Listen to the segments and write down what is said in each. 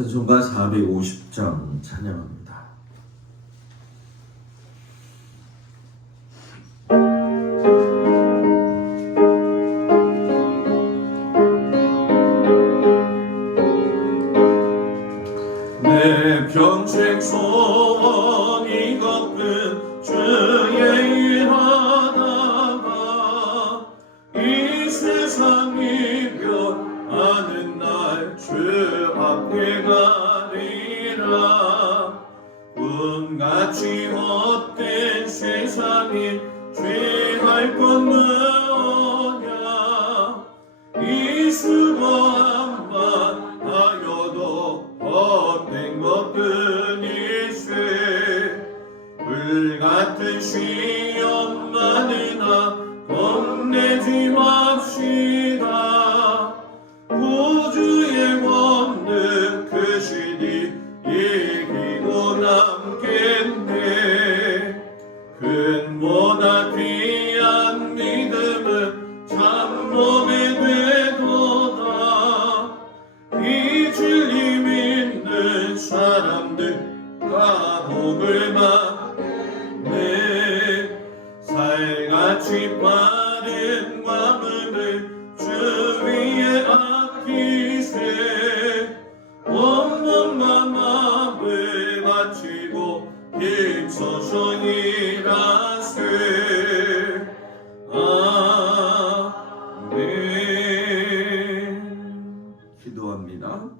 찬송가 450장 찬양합니다. 내 평생 소원이 걷은 주의 일하다가 이 세상이 변하는 날 주 앞에 가리라. 꿈같이 헛된 세상에 죄할 것 뭐냐. 이 수고함만 하여도 헛된 것뿐일세. 불같은 시험만이나 겁내지 맙시다. 구주의 권능 크시니 이기고 남겠네. 근보다 귀한 믿음은 참몸에 되도다. 이 진리 믿는 사람들과 복을 받네. 살같이 빠른 과문을 주 위에 아끼세. 온몸과 마음을 바치고 힘써서 일하세. 아멘. 기도합니다.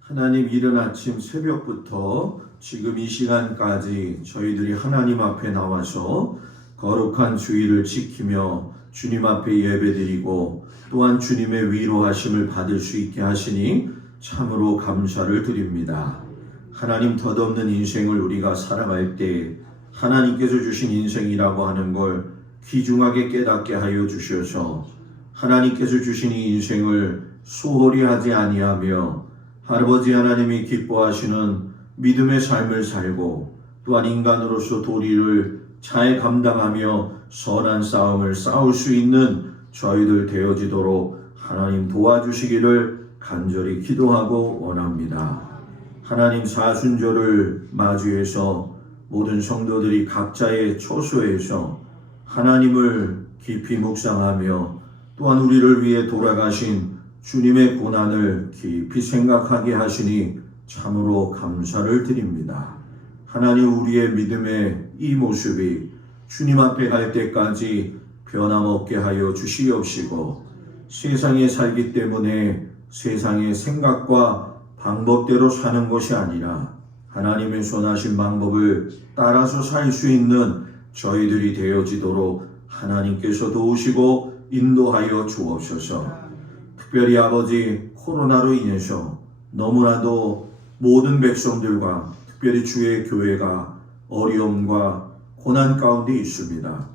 하나님, 이른 아침 새벽부터 지금 이 시간까지 저희들이 하나님 앞에 나와서 거룩한 주일을 지키며 주님 앞에 예배드리고 또한 주님의 위로하심을 받을 수 있게 하시니 참으로 감사를 드립니다. 하나님, 덧없는 인생을 우리가 살아갈 때 하나님께서 주신 인생이라고 하는 걸 귀중하게 깨닫게 하여 주셔서 하나님께서 주신 이 인생을 소홀히 하지 아니하며 아버지 하나님이 기뻐하시는 믿음의 삶을 살고 또한 인간으로서 도리를 잘 감당하며 선한 싸움을 싸울 수 있는 저희들 되어지도록 하나님 도와주시기를 간절히 기도하고 원합니다. 하나님, 사순절을 맞이해서 모든 성도들이 각자의 처소에서 하나님을 깊이 묵상하며 또한 우리를 위해 돌아가신 주님의 고난을 깊이 생각하게 하시니 참으로 감사를 드립니다. 하나님, 우리의 믿음의 이 모습이 주님 앞에 갈 때까지 변함없게 하여 주시옵시고, 세상에 살기 때문에 세상의 생각과 방법대로 사는 것이 아니라 하나님의 선하신 방법을 따라서 살 수 있는 저희들이 되어지도록 하나님께서 도우시고 인도하여 주옵소서. 특별히 아버지, 코로나로 인해서 너무나도 모든 백성들과 특별히 주의 교회가 어려움과 고난 가운데 있습니다.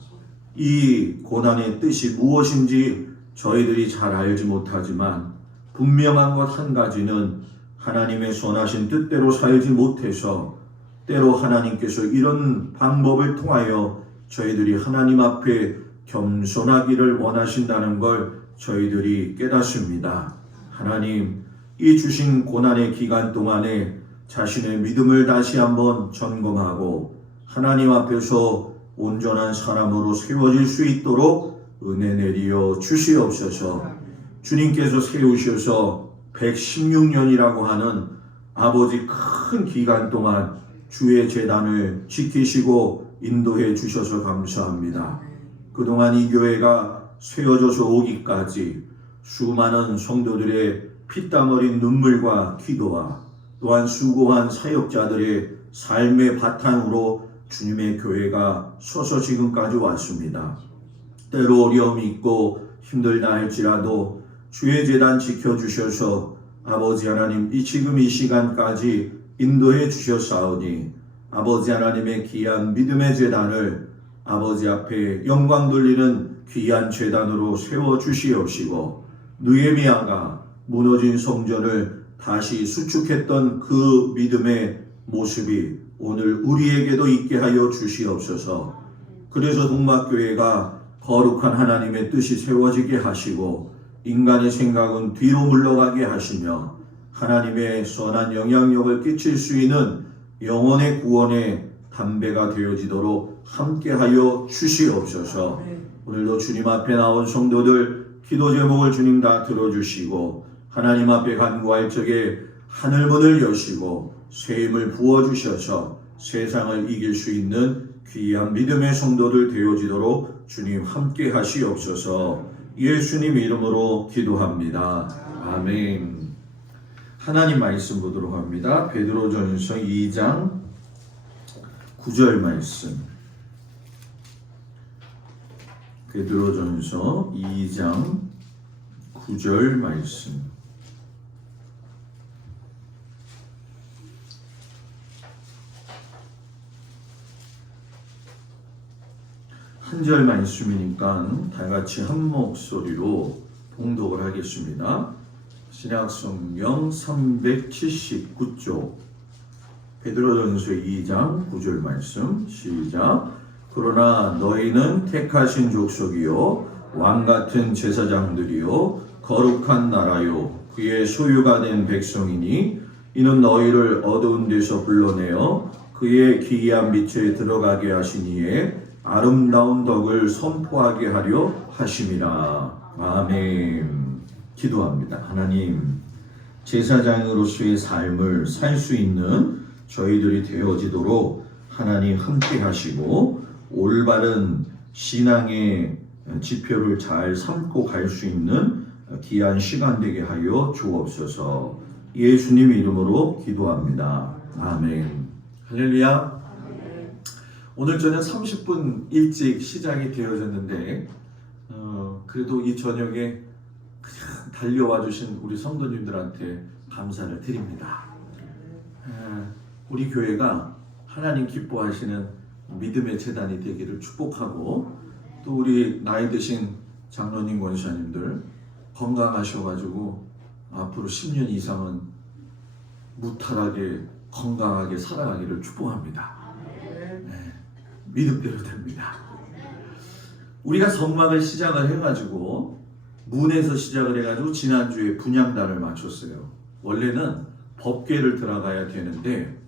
이 고난의 뜻이 무엇인지 저희들이 잘 알지 못하지만 분명한 것 한 가지는 하나님의 선하신 뜻대로 살지 못해서 때로 하나님께서 이런 방법을 통하여 저희들이 하나님 앞에 겸손하기를 원하신다는 걸 저희들이 깨닫습니다. 하나님, 이 주신 고난의 기간 동안에 자신의 믿음을 다시 한번 점검하고 하나님 앞에서 온전한 사람으로 세워질 수 있도록 은혜 내리어 주시옵소서. 주님께서 세우셔서 116년이라고 하는 아버지 큰 기간 동안 주의 제단을 지키시고 인도해 주셔서 감사합니다. 그동안 이 교회가 세워져서 오기까지 수많은 성도들의 피땀 어린 눈물과 기도와 또한 수고한 사역자들의 삶의 바탕으로 주님의 교회가 서서 지금까지 왔습니다. 때로 어려움이 있고 힘들다 할지라도 주의 제단 지켜주셔서 아버지 하나님, 지금 이 시간까지 인도해 주셨사오니 아버지 하나님의 귀한 믿음의 제단을 아버지 앞에 영광 돌리는 귀한 제단으로 세워주시옵시고, 느헤미야가 무너진 성전을 다시 수축했던 그 믿음의 모습이 오늘 우리에게도 있게 하여 주시옵소서. 그래서 동막교회가 거룩한 하나님의 뜻이 세워지게 하시고 인간의 생각은 뒤로 물러가게 하시며 하나님의 선한 영향력을 끼칠 수 있는 영혼의 구원의 담배가 되어지도록 함께하여 주시옵소서. 오늘도 주님 앞에 나온 성도들 기도 제목을 주님 다 들어주시고 하나님 앞에 간구할 적에 하늘문을 여시고 새 힘을 부어주셔서 세상을 이길 수 있는 귀한 믿음의 성도들 되어지도록 주님 함께 하시옵소서. 예수님 이름으로 기도합니다. 아멘. 하나님 말씀 보도록 합니다. 베드로전서 2장 9절 말씀. 베드로전서 2장 9절 말씀. 한 절 말씀이니까 다 같이 한 목소리로 봉독을 하겠습니다. 신약성경 379쪽 베드로전서 2장 9절 말씀 시작. 그러나 너희는 택하신 족속이요 왕같은 제사장들이요 거룩한 나라요 그의 소유가 된 백성이니 이는 너희를 어두운 데서 불러내어 그의 기이한 빛에 들어가게 하시니에 아름다운 덕을 선포하게 하려 하심이라. 아멘. 기도합니다. 하나님, 제사장으로서의 삶을 살 수 있는 저희들이 되어지도록 하나님 함께 하시고 올바른 신앙의 지표를 잘 삼고 갈 수 있는 귀한 시간 되게 하여 주옵소서. 예수님 이름으로 기도합니다. 아멘. 할렐루야. 오늘 저는 30분 일찍 시작이 되어졌는데 그래도 이 저녁에 그냥 달려와 주신 우리 성도님들한테 감사를 드립니다. 우리 교회가 하나님 기뻐하시는 믿음의 재단이 되기를 축복하고 또 우리 나이 드신 장로님 권사님들 건강하셔가지고 앞으로 10년 이상은 무탈하게 건강하게 살아가기를 축복합니다. 믿음대로 됩니다. 우리가 성막을 시작을 해가지고 문에서 시작을 해가지고 지난주에 분향단을 마쳤어요. 원래는 법궤를 들어가야 되는데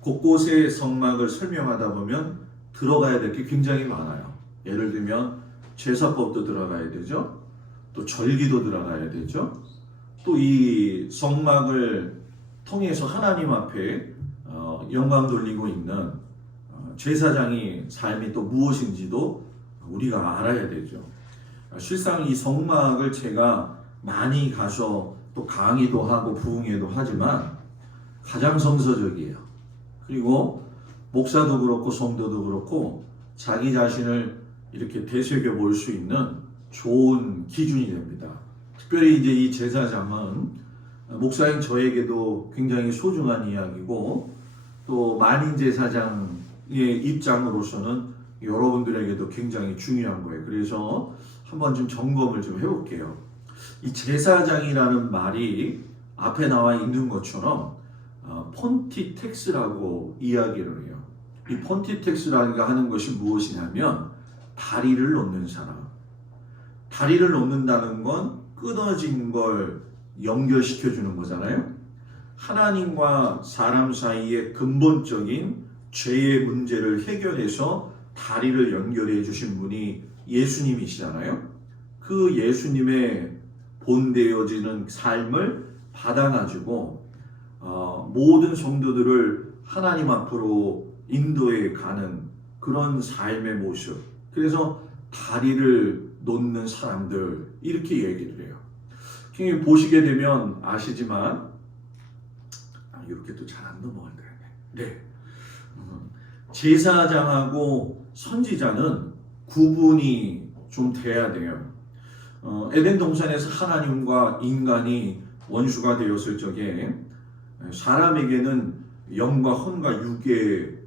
곳곳에 성막을 설명하다 보면 들어가야 될 게 굉장히 많아요. 예를 들면 제사법도 들어가야 되죠. 또 절기도 들어가야 되죠. 또 이 성막을 통해서 하나님 앞에 영광 돌리고 있는 제사장의 삶이 또 무엇인지도 우리가 알아야 되죠. 실상 이 성막을 제가 많이 가서 또 강의도 하고 부흥회도 하지만 가장 성서적이에요. 그리고 목사도 그렇고 성도도 그렇고 자기 자신을 이렇게 되새겨 볼 수 있는 좋은 기준이 됩니다. 특별히 이제 이 제사장은 목사인 저에게도 굉장히 소중한 이야기고 또 만인 제사장 입장으로서는 여러분들에게도 굉장히 중요한 거예요. 그래서 한번 좀 점검을 좀 해볼게요. 이 제사장이라는 말이 앞에 나와 있는 것처럼 폰티텍스라고 이야기를 해요. 이 폰티텍스라고 하는 것이 무엇이냐면 다리를 놓는 사람. 다리를 놓는다는 건 끊어진 걸 연결시켜 주는 거잖아요. 하나님과 사람 사이의 근본적인 죄의 문제를 해결해서 다리를 연결해 주신 분이 예수님이시잖아요. 그 예수님의 본되어지는 삶을 받아가지고 모든 성도들을 하나님 앞으로 인도해 가는 그런 삶의 모습. 그래서 다리를 놓는 사람들 이렇게 얘기를 해요. 보시게 되면 아시지만 이렇게 또 잘 안 넘어간다. 네. 제사장하고 선지자는 구분이 좀 돼야 돼요. 에덴 동산에서 하나님과 인간이 원수가 되었을 적에 사람에게는 영과 혼과 육의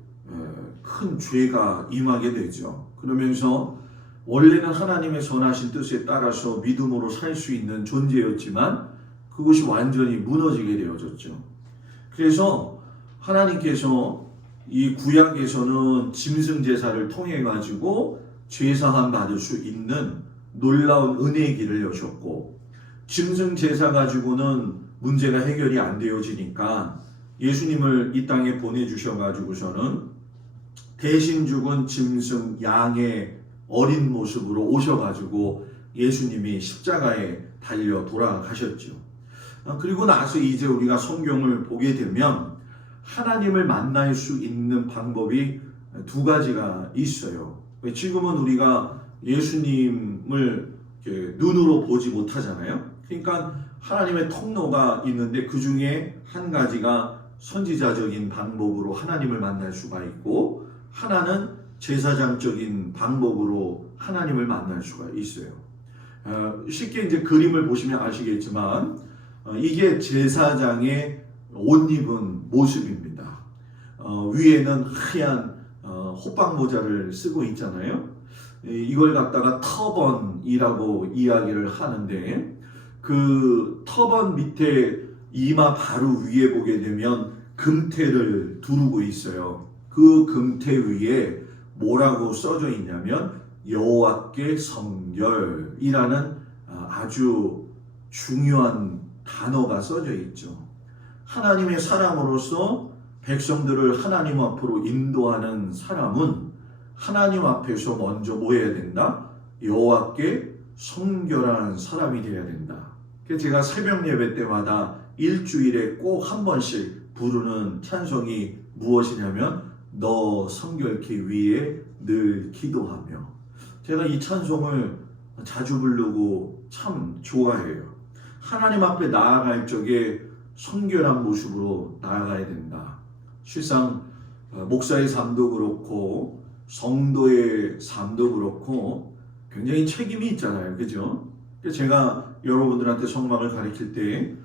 큰 죄가 임하게 되죠. 그러면서 원래는 하나님의 선하신 뜻에 따라서 믿음으로 살 수 있는 존재였지만 그것이 완전히 무너지게 되어졌죠. 그래서 하나님께서 이 구약에서는 짐승 제사를 통해 가지고 죄사함 받을 수 있는 놀라운 은혜의 길을 여셨고 짐승 제사 가지고는 문제가 해결이 안 되어지니까 예수님을 이 땅에 보내주셔가지고서는 대신 죽은 짐승 양의 어린 모습으로 오셔가지고 예수님이 십자가에 달려 돌아가셨죠. 그리고 나서 이제 우리가 성경을 보게 되면 하나님을 만날 수 있는 방법이 두 가지가 있어요. 지금은 우리가 예수님을 눈으로 보지 못하잖아요. 그러니까 하나님의 통로가 있는데 그 중에 한 가지가 선지자적인 방법으로 하나님을 만날 수가 있고, 하나는 제사장적인 방법으로 하나님을 만날 수가 있어요. 쉽게 이제 그림을 보시면 아시겠지만 이게 제사장의 옷 입은 모습입니다. 위에는 하얀 호박 모자를 쓰고 있잖아요. 이걸 갖다가 터번이라고 이야기를 하는데, 그 터번 밑에 이마 바로 위에 보게 되면 금태를 두르고 있어요. 그 금태 위에 뭐라고 써져 있냐면 여호와께 성결이라는 아주 중요한 단어가 써져 있죠. 하나님의 사람으로서 백성들을 하나님 앞으로 인도하는 사람은 하나님 앞에서 먼저 뭐 해야 된다? 여호와께 성결한 사람이 되어야 된다. 그래서 제가 새벽 예배 때마다 일주일에 꼭 한 번씩 부르는 찬송이 무엇이냐면 너 성결케 위해 늘 기도하며. 제가 이 찬송을 자주 부르고 참 좋아해요. 하나님 앞에 나아갈 적에 성결한 모습으로 나아가야 된다. 실상 목사의 삶도 그렇고 성도의 삶도 그렇고 굉장히 책임이 있잖아요. 그죠? 제가 여러분들한테 성막을 가르칠 때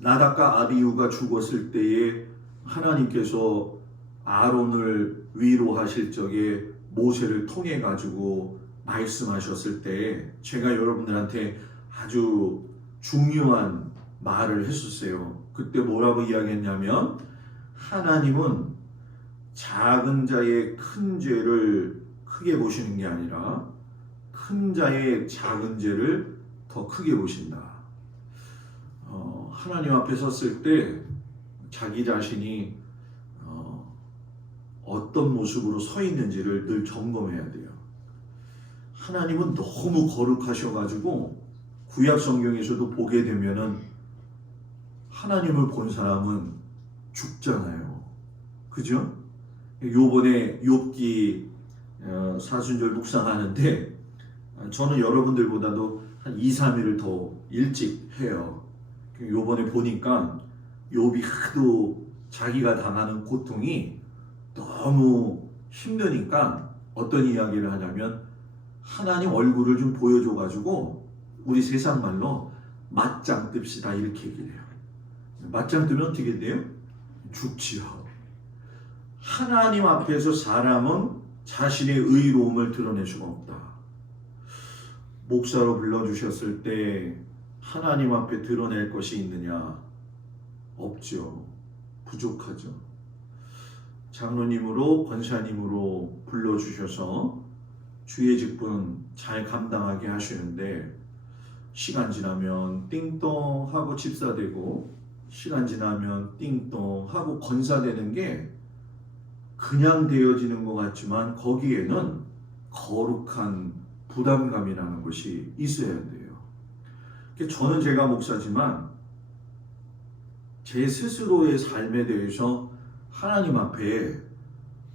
나답과 아비후가 죽었을 때에 하나님께서 아론을 위로하실 적에 모세를 통해 가지고 말씀하셨을 때 제가 여러분들한테 아주 중요한 말을 했었어요. 그때 뭐라고 이야기했냐면, 하나님은 작은 자의 큰 죄를 크게 보시는 게 아니라 큰 자의 작은 죄를 더 크게 보신다. 하나님 앞에 섰을 때 자기 자신이 어떤 모습으로 서 있는지를 늘 점검해야 돼요. 하나님은 너무 거룩하셔가지고 구약 성경에서도 보게 되면은 하나님을 본 사람은 죽잖아요. 그죠? 요번에 욥기 사순절 묵상하는데 저는 여러분들보다도 한 2, 3일을 더 일찍 해요. 요번에 보니까 욥이 하도 자기가 당하는 고통이 너무 힘드니까 어떤 이야기를 하냐면, 하나님 얼굴을 좀 보여줘가지고 우리 세상 말로 맞짱 뜹시다 이렇게 얘기를 해요. 맞짱 뜨면 어떻게 돼요? 죽지요. 하나님 앞에서 사람은 자신의 의로움을 드러낼 수가 없다. 목사로 불러주셨을 때 하나님 앞에 드러낼 것이 있느냐? 없죠. 부족하죠. 장로님으로 권사님으로 불러주셔서 주의 직분 잘 감당하게 하시는데, 시간 지나면 띵동 하고 집사되고 시간 지나면 띵동 하고 권사되는 게 그냥 되어지는 것 같지만 거기에는 거룩한 부담감이라는 것이 있어야 돼요. 저는 제가 목사지만 제 스스로의 삶에 대해서 하나님 앞에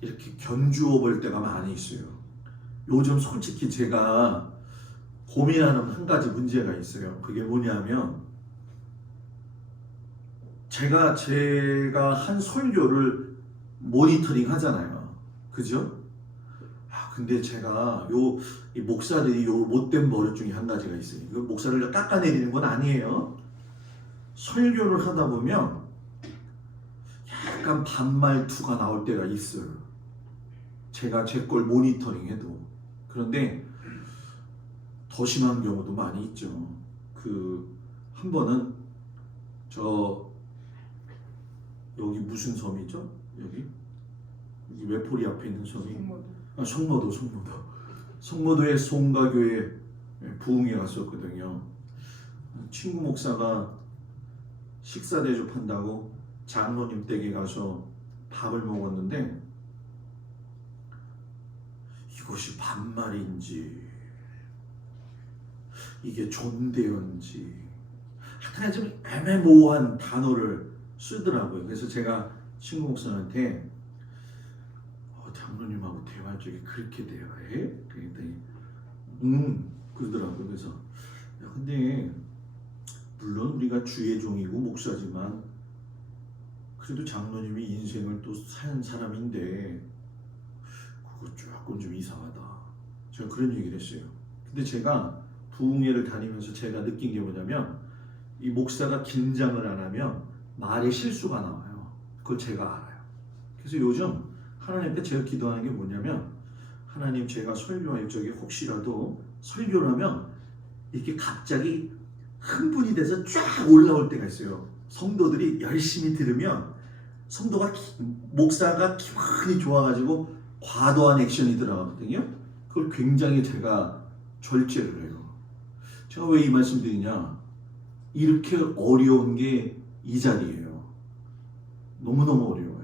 이렇게 견주어 볼 때가 많이 있어요. 요즘 솔직히 제가 고민하는 한 가지 문제가 있어요. 그게 뭐냐면, 제가 한 설교를 모니터링 하잖아요. 그죠? 근데 제가 이 목사들이 못된 버릇 중에 한 가지가 있어요. 이거 목사를 깎아내리는 건 아니에요. 설교를 하다 보면 약간 반말투가 나올 때가 있어요. 제가 제 걸 모니터링해도. 그런데 더 심한 경우도 많이 있죠. 한 번은 여기 무슨 섬이죠? 여기 외포리 앞에 있는 섬이 성모도. 성모도에 송가교회 부흥회 갔었거든요. 친구 목사가 식사 대접한다고 장로님 댁에 가서 밥을 먹었는데 이것이 반말인지 이게 존대어인지 하여튼 좀 애매모호한 단어를 쓰더라고요. 그래서 제가 친구 목사한테 장로님하고 대화할 적에 그렇게 대화해? 그랬더니 그러더라고요. 그래서 야, 근데 물론 우리가 주의 종이고 목사지만 그래도 장로님이 인생을 또 산 사람인데 그거 조금 좀 이상하다. 제가 그런 얘기를 했어요. 근데 제가 부흥회를 다니면서 제가 느낀 게 뭐냐면 이 목사가 긴장을 안 하면 말에 실수가 나와요. 그걸 제가 알아요. 그래서 요즘 하나님께 제가 기도하는 게 뭐냐면 하나님 제가 설교할 적에 혹시라도 설교를 하면 이렇게 갑자기 흥분이 돼서 쫙 올라올 때가 있어요. 성도들이 열심히 들으면 성도가 목사가 기분이 좋아가지고 과도한 액션이 들어가거든요. 그걸 굉장히 제가 절제를 해요. 제가 왜 이 말씀 드리냐, 이렇게 어려운 게 이 자리예요. 너무너무 어려워요.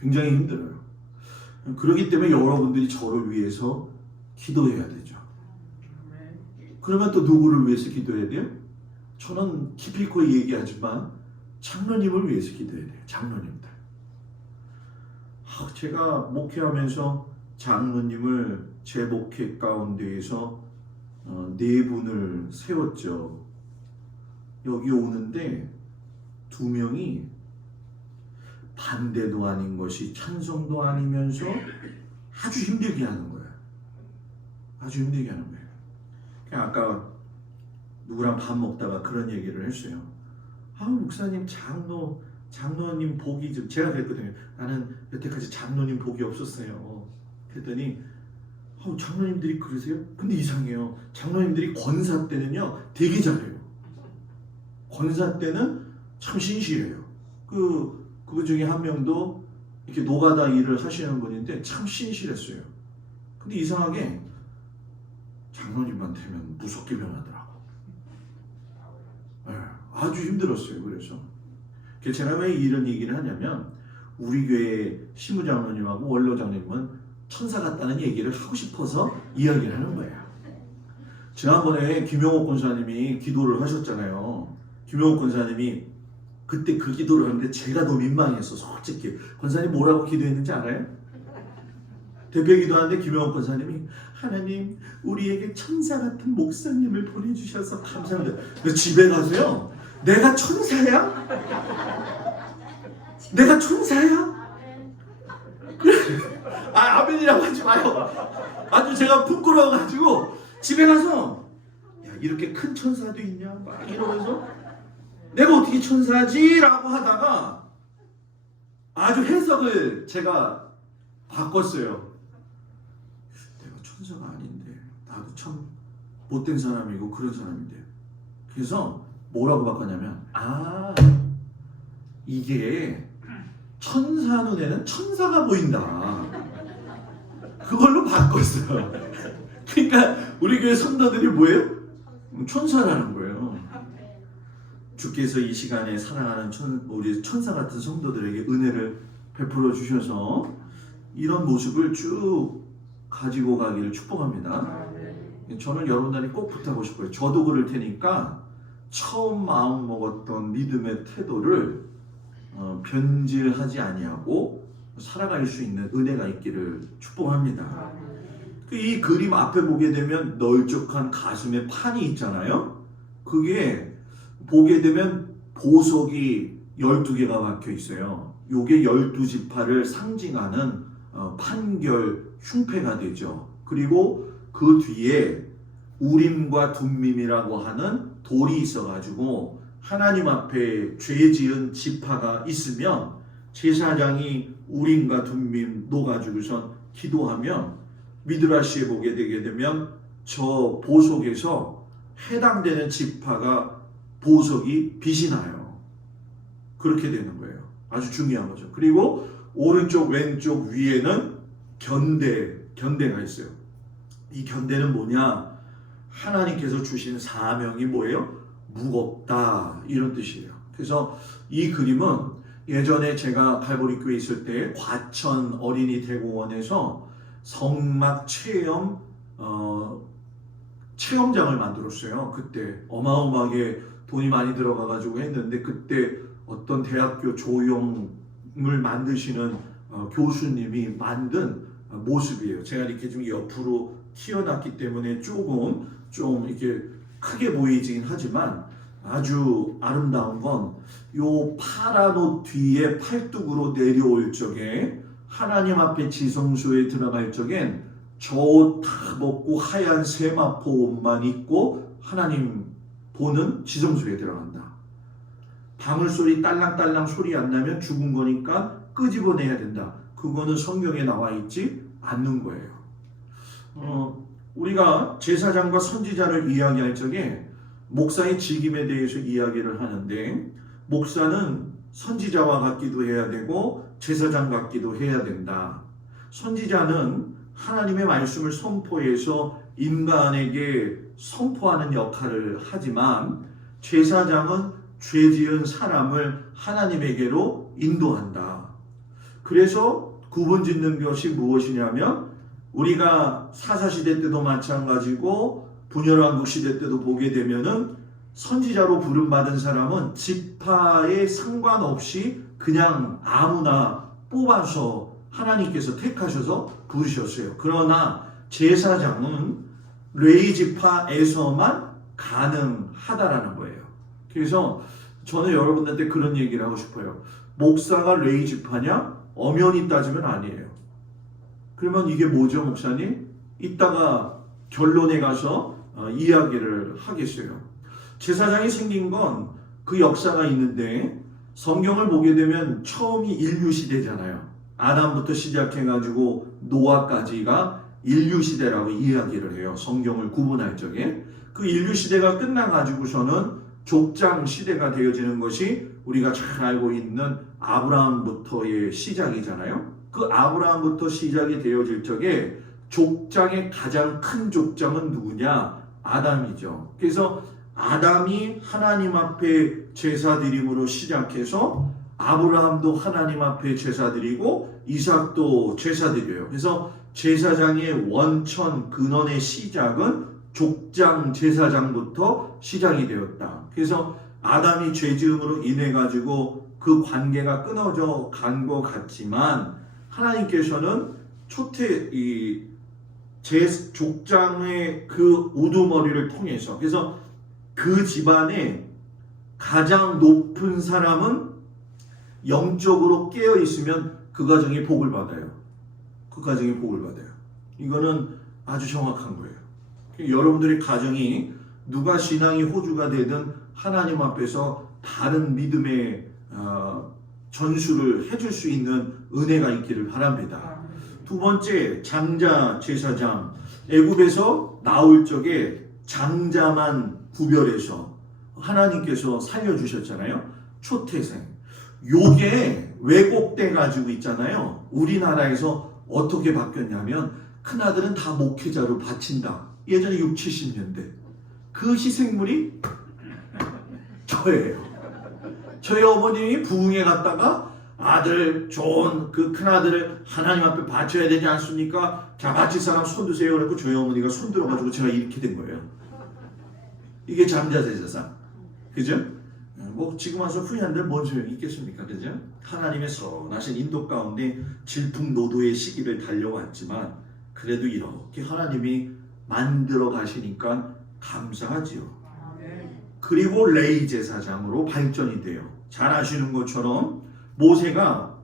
굉장히 힘들어요. 그렇기 때문에 여러분들이 저를 위해서 기도해야 되죠. 그러면 또 누구를 위해서 기도해야 돼요? 저는 기필코 얘기하지만 장로님을 위해서 기도해야 돼요. 장로님들. 제가 목회하면서 장로님을 제 목회 가운데에서 4분을 세웠죠. 여기 오는데 2명이 반대도 아닌 것이 찬성도 아니면서 아주 힘들게 하는 거예요. 아주 힘들게 하는 거예요. 그냥 아까 누구랑 밥 먹다가 그런 얘기를 했어요. 목사님 장로님 복이 좀, 제가 그랬거든요. 나는 여태까지 장로님 복이 없었어요. 그랬더니 장로님들이 그러세요? 근데 이상해요. 장로님들이 권사 때는요 되게 잘해요. 권사 때는 참 신실해요. 그 중에 한 명도 이렇게 노가다 일을 하시는 분인데 참 신실했어요. 근데 이상하게 장로님한테는 무섭게 변하더라고. 네, 아주 힘들었어요. 그래서 제가 왜 이런 얘기를 하냐면 우리 교회 시무장로님하고 원로장로님은 천사 같다는 얘기를 하고 싶어서 이야기를 하는 거예요. 지난번에 김용옥 권사님이 기도를 하셨잖아요. 김용옥 권사님이 그때 그 기도를 하는데 제가 더 민망했어. 솔직히 권사님 뭐라고 기도했는지 알아요? 대표 기도하는데 김용옥 권사님이 하나님 우리에게 천사 같은 목사님을 보내주셔서 감사합니다. 근데 집에 가서요 내가 천사야? 내가 천사야? 아멘이라고 하지 마요. 아주 제가 부끄러워가지고 집에 가서 야 이렇게 큰 천사도 있냐 막 이러면서 내가 어떻게 천사지? 라고 하다가 아주 해석을 제가 바꿨어요. 내가 천사가 아닌데 나도 참 못된 사람이고 그런 사람인데. 그래서 뭐라고 바꿨냐면 이게 천사 눈에는 천사가 보인다. 그걸로 바꿨어요. 그러니까 우리 교회 성도들이 뭐예요? 천사라는 거예요. 주께서 이 시간에 사랑하는 우리 천사 같은 성도들에게 은혜를 베풀어 주셔서 이런 모습을 쭉 가지고 가기를 축복합니다. 저는 여러분들이 꼭 부탁하고 싶어요. 저도 그럴 테니까 처음 마음 먹었던 믿음의 태도를 변질하지 아니하고 살아갈 수 있는 은혜가 있기를 축복합니다. 이 그림 앞에 보게 되면 널쩍한 가슴에 판이 있잖아요. 그게 보게 되면 보석이 12개가 박혀 있어요. 요게 12지파를 상징하는 판결 흉패가 되죠. 그리고 그 뒤에 우림과 둠밈이라고 하는 돌이 있어가지고 하나님 앞에 죄 지은 지파가 있으면 제사장이 우림과 둠밈 놓아가지고선 기도하면 미드라시에 보게 되게 되면 저 보석에서 해당되는 지파가 보석이 빛이 나요. 그렇게 되는 거예요. 아주 중요한 거죠. 그리고 오른쪽 왼쪽 위에는 견대가 있어요. 이 견대는 뭐냐? 하나님께서 주신 사명이 뭐예요? 무겁다 이런 뜻이에요. 그래서 이 그림은 예전에 제가 갈보리 교회 있을 때 과천 어린이 대공원에서 성막 체험장을 만들었어요. 그때 어마어마하게 돈이 많이 들어가가지고 했는데 그때 어떤 대학교 조형을 만드시는 교수님이 만든 모습이에요. 제가 이렇게 좀 옆으로 튀어났기 때문에 조금 좀 이렇게 크게 보이긴 하지만 아주 아름다운 건 요 파란 옷 뒤에 팔뚝으로 내려올 적에 하나님 앞에 지성소에 들어갈 적엔 저 옷 다 벗고 하얀 세마포 옷만 입고 하나님 보는 지성소에 들어간다. 방울소리 딸랑딸랑 소리 안 나면 죽은 거니까 끄집어내야 된다. 그거는 성경에 나와 있지 않는 거예요. 우리가 제사장과 선지자를 이야기할 적에 목사의 직임에 대해서 이야기를 하는데 목사는 선지자와 같기도 해야 되고 제사장 같기도 해야 된다. 선지자는 하나님의 말씀을 선포해서 인간에게 선포하는 역할을 하지만 제사장은 죄 지은 사람을 하나님에게로 인도한다. 그래서 구분 짓는 것이 무엇이냐면 우리가 사사시대 때도 마찬가지고 분열왕국 시대 때도 보게 되면은 선지자로 부름받은 사람은 지파에 상관없이 그냥 아무나 뽑아서 하나님께서 택하셔서 부르셨어요. 그러나 제사장은 레위 지파에서만 가능하다라는 거예요. 그래서 저는 여러분들한테 그런 얘기를 하고 싶어요. 목사가 레위 지파냐? 엄연히 따지면 아니에요. 그러면 이게 뭐죠, 목사님? 이따가 결론에 가서 이야기를 하겠어요. 제사장이 생긴 건 그 역사가 있는데 성경을 보게 되면 처음이 인류 시대잖아요. 아담부터 시작해가지고 노아까지가 인류 시대라고 이야기를 해요. 성경을 구분할 적에. 그 인류 시대가 끝나가지고서는 족장 시대가 되어지는 것이 우리가 잘 알고 있는 아브라함부터의 시작이잖아요. 그 아브라함부터 시작이 되어질 적에 족장의 가장 큰 족장은 누구냐? 아담이죠. 그래서 아담이 하나님 앞에 제사드림으로 시작해서 아브라함도 하나님 앞에 제사드리고 이삭도 제사드려요. 그래서 제사장의 원천 근원의 시작은 족장 제사장부터 시작이 되었다. 그래서 아담이 죄지음으로 인해 가지고 그 관계가 끊어져 간 것 같지만 하나님께서는 족장의 그 우두머리를 통해서 그래서 그 집안에 가장 높은 사람은 영적으로 깨어 있으면 그 가정이 복을 받아요. 그 가정이 복을 받아요. 이거는 아주 정확한 거예요. 여러분들의 가정이 누가 신앙이 호주가 되든 하나님 앞에서 다른 믿음의 전수를 해줄 수 있는 은혜가 있기를 바랍니다. 두 번째, 장자 제사장. 애굽에서 나올 적에 장자만 구별해서 하나님께서 살려주셨잖아요. 초태생. 요게 왜곡돼 가지고 있잖아요. 우리나라에서 어떻게 바뀌었냐면 큰아들은 다 목회자로 바친다. 예전에 6, 70년대. 그 희생물이 저예요. 저희 어머님이 부흥회 갔다가 아들 좋은 그 큰아들을 하나님 앞에 바쳐야 되지 않습니까? 자, 바칠 사람 손 드세요. 그래서 저희 어머니가 손 들어가지고 제가 이렇게 된 거예요. 이게 장자제사상. 그죠? 뭐 지금 와서 후회한들 뭔 소용이 있겠습니까? 그죠? 하나님의 선하신 인도 가운데 질풍노도의 시기를 달려왔지만 그래도 이렇게 하나님이 만들어 가시니까 감사하지요. 그리고 레위 제사장으로 발전이 돼요. 잘 아시는 것처럼 모세가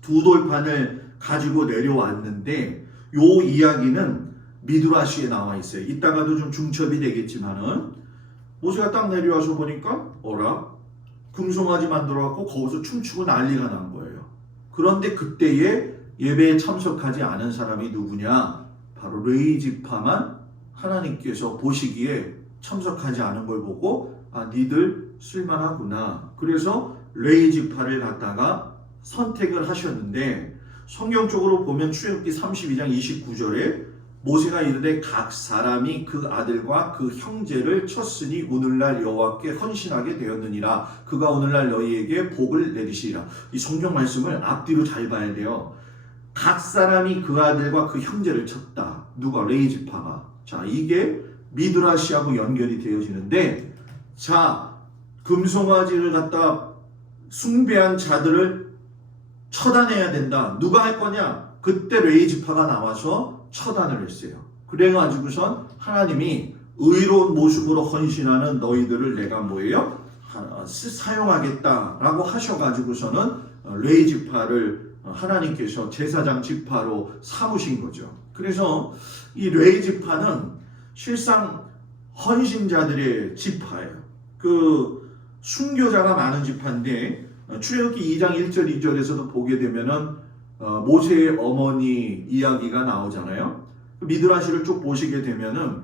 두 돌판을 가지고 내려왔는데 요 이야기는 미드라시에 나와 있어요. 이따가도 좀 중첩이 되겠지만은 모세가 딱 내려와서 보니까 어라? 금송아지 만들어갖고 거기서 춤추고 난리가 난 거예요. 그런데 그때에 예배에 참석하지 않은 사람이 누구냐? 바로 레위 지파만 하나님께서 보시기에 참석하지 않은 걸 보고 아, 니들 쓸만하구나. 그래서 레위 지파를 갖다가 선택을 하셨는데 성경적으로 보면 출애굽기 32장 29절에 모세가 이르되 각 사람이 그 아들과 그 형제를 쳤으니 오늘날 여호와께 헌신하게 되었느니라. 그가 오늘날 너희에게 복을 내리시리라. 이 성경 말씀을 앞뒤로 잘 봐야 돼요. 각 사람이 그 아들과 그 형제를 쳤다. 누가? 레이지파가. 자, 이게 미드라시하고 연결이 되어지는데, 자, 금송아지를 갖다 숭배한 자들을 처단해야 된다. 누가 할 거냐? 그때 레이지파가 나와서 처단을 했어요. 그래가지고선 하나님이 의로운 모습으로 헌신하는 너희들을 내가 뭐예요? 사용하겠다라고 하셔가지고서는 레이지파를 하나님께서 제사장 지파로 삼으신 거죠. 그래서 이 레이지파는 실상 헌신자들의 지파예요. 그 순교자가 많은 지파인데 출애굽기 2장 1절 2절에서도 보게 되면은 모세의 어머니 이야기가 나오잖아요. 미드라시를 쭉 보시게 되면은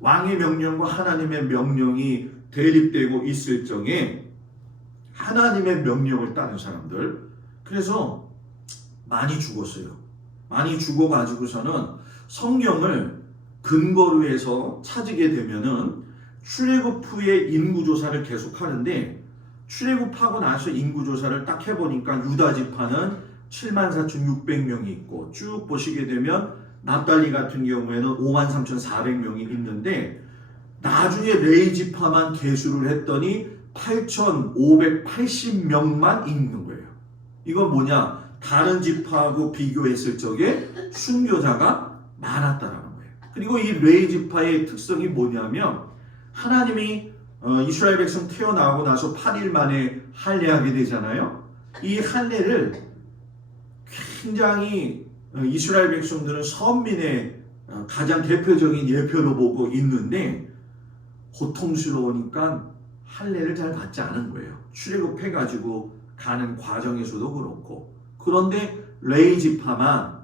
왕의 명령과 하나님의 명령이 대립되고 있을 적에 하나님의 명령을 따른 사람들, 그래서 많이 죽었어요. 많이 죽어가지고서는 성경을 근거로 해서 찾게 되면은 출애굽 후에 인구조사를 계속 하는데, 출애굽하고 나서 인구조사를 딱 해보니까 유다 지파는 74,600명이 있고, 쭉 보시게 되면 납달리 같은 경우에는 53,400명이 있는데, 나중에 레위 지파만 계수를 했더니 8,580명만 있는 거예요. 이건 뭐냐? 다른 지파하고 비교했을 적에 순교자가 많았다라는 거예요. 그리고 이 레위 지파의 특성이 뭐냐면, 하나님이 이스라엘 백성 태어나고 나서 8일 만에 할례하게 되잖아요. 이 할례를 굉장히 이스라엘 백성들은 선민의 가장 대표적인 예표로 보고 있는데, 고통스러우니까 할례를 잘 받지 않은 거예요. 출애굽해가지고 가는 과정에서도 그렇고. 그런데 레위 지파만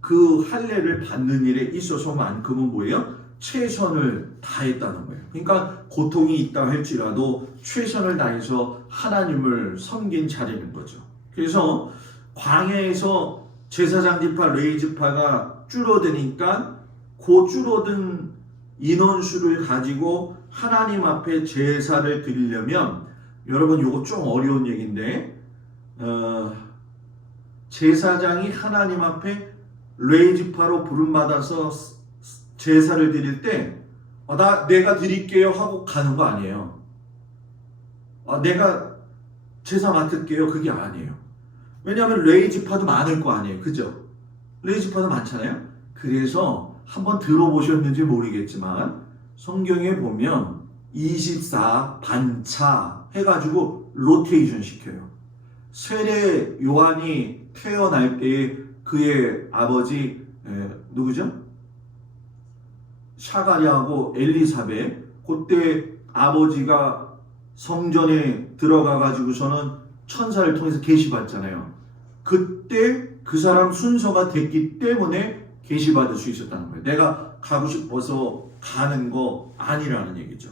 그 할례를 받는 일에 있어서만큼은 뭐예요? 최선을 다했다는 거예요. 그러니까 고통이 있다 할지라도 최선을 다해서 하나님을 섬긴 자리는 거죠. 그래서 광야에서 제사장 지파, 레위 지파가 줄어드니까 그 줄어든 인원수를 가지고 하나님 앞에 제사를 드리려면, 여러분 요거 좀 어려운 얘기인데, 제사장이 하나님 앞에 레위 지파로 부름받아서 제사를 드릴 때 내가 드릴게요 하고 가는 거 아니에요. 내가 제사 맡을게요, 그게 아니에요. 왜냐하면 레위 지파도 많을 거 아니에요. 그죠? 레위 지파도 많잖아요. 그래서 한번 들어보셨는지 모르겠지만 성경에 보면 24 반차 해가지고 로테이션 시켜요. 세례 요한이 태어날 때에 그의 아버지 누구죠? 샤가랴하고 엘리사벳, 그때 아버지가 성전에 들어가 가지고서는 천사를 통해서 계시받잖아요. 그때 그 사람 순서가 됐기 때문에 계시받을 수 있었다는 거예요. 내가 가고 싶어서 가는 거 아니라는 얘기죠.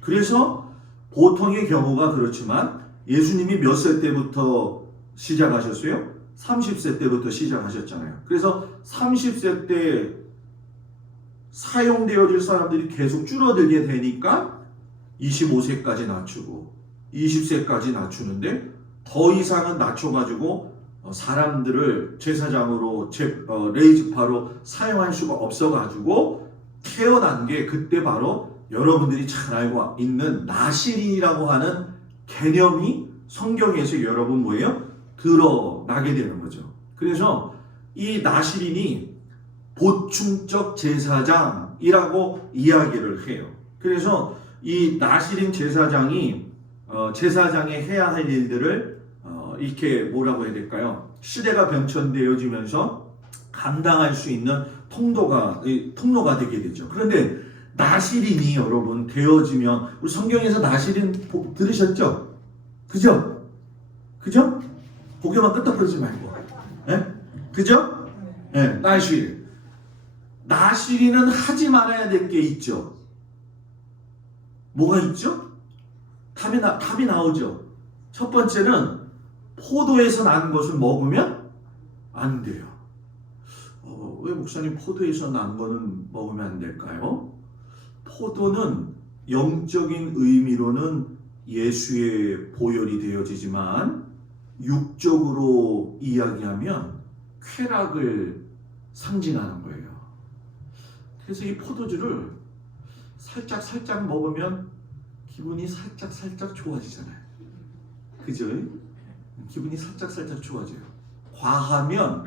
그래서 보통의 경우가 그렇지만 예수님이 몇 세 때부터 시작하셨어요? 30세 때부터 시작하셨잖아요. 그래서 30세 때 사용되어질 사람들이 계속 줄어들게 되니까 25세까지 낮추고 20세까지 낮추는데, 더 이상은 낮춰가지고 사람들을 제사장으로 레위 지파로 사용할 수가 없어가지고 태어난 게 그때 바로 여러분들이 잘 알고 있는 나실인이라고 하는 개념이 성경에서 여러분 뭐예요? 드러나게 되는 거죠. 그래서 이 나실인이 보충적 제사장이라고 이야기를 해요. 그래서 이 나실인 제사장이 제사장이 해야 할 일들을 이렇게 뭐라고 해야 될까요? 시대가 변천되어지면서 감당할 수 있는 통로가 되게 되죠. 그런데 나실인이 여러분 되어지면, 우리 성경에서 나실인 들으셨죠? 그죠? 그죠? 고개만 끄덕거리지 말고. 네? 그죠? 네, 나실인. 나실인은 하지 말아야 될 게 있죠. 뭐가 있죠? 답이 나오죠. 첫 번째는 포도에서 난 것을 먹으면 안 돼요. 왜 목사님 포도에서 난 거는 먹으면 안 될까요? 포도는 영적인 의미로는 예수의 보혈이 되어지지만 육적으로 이야기하면 쾌락을 상징하는 거예요. 그래서 이 포도주를 살짝 먹으면 기분이 살짝 좋아지잖아요. 그죠? 기분이 살짝 좋아져요. 과하면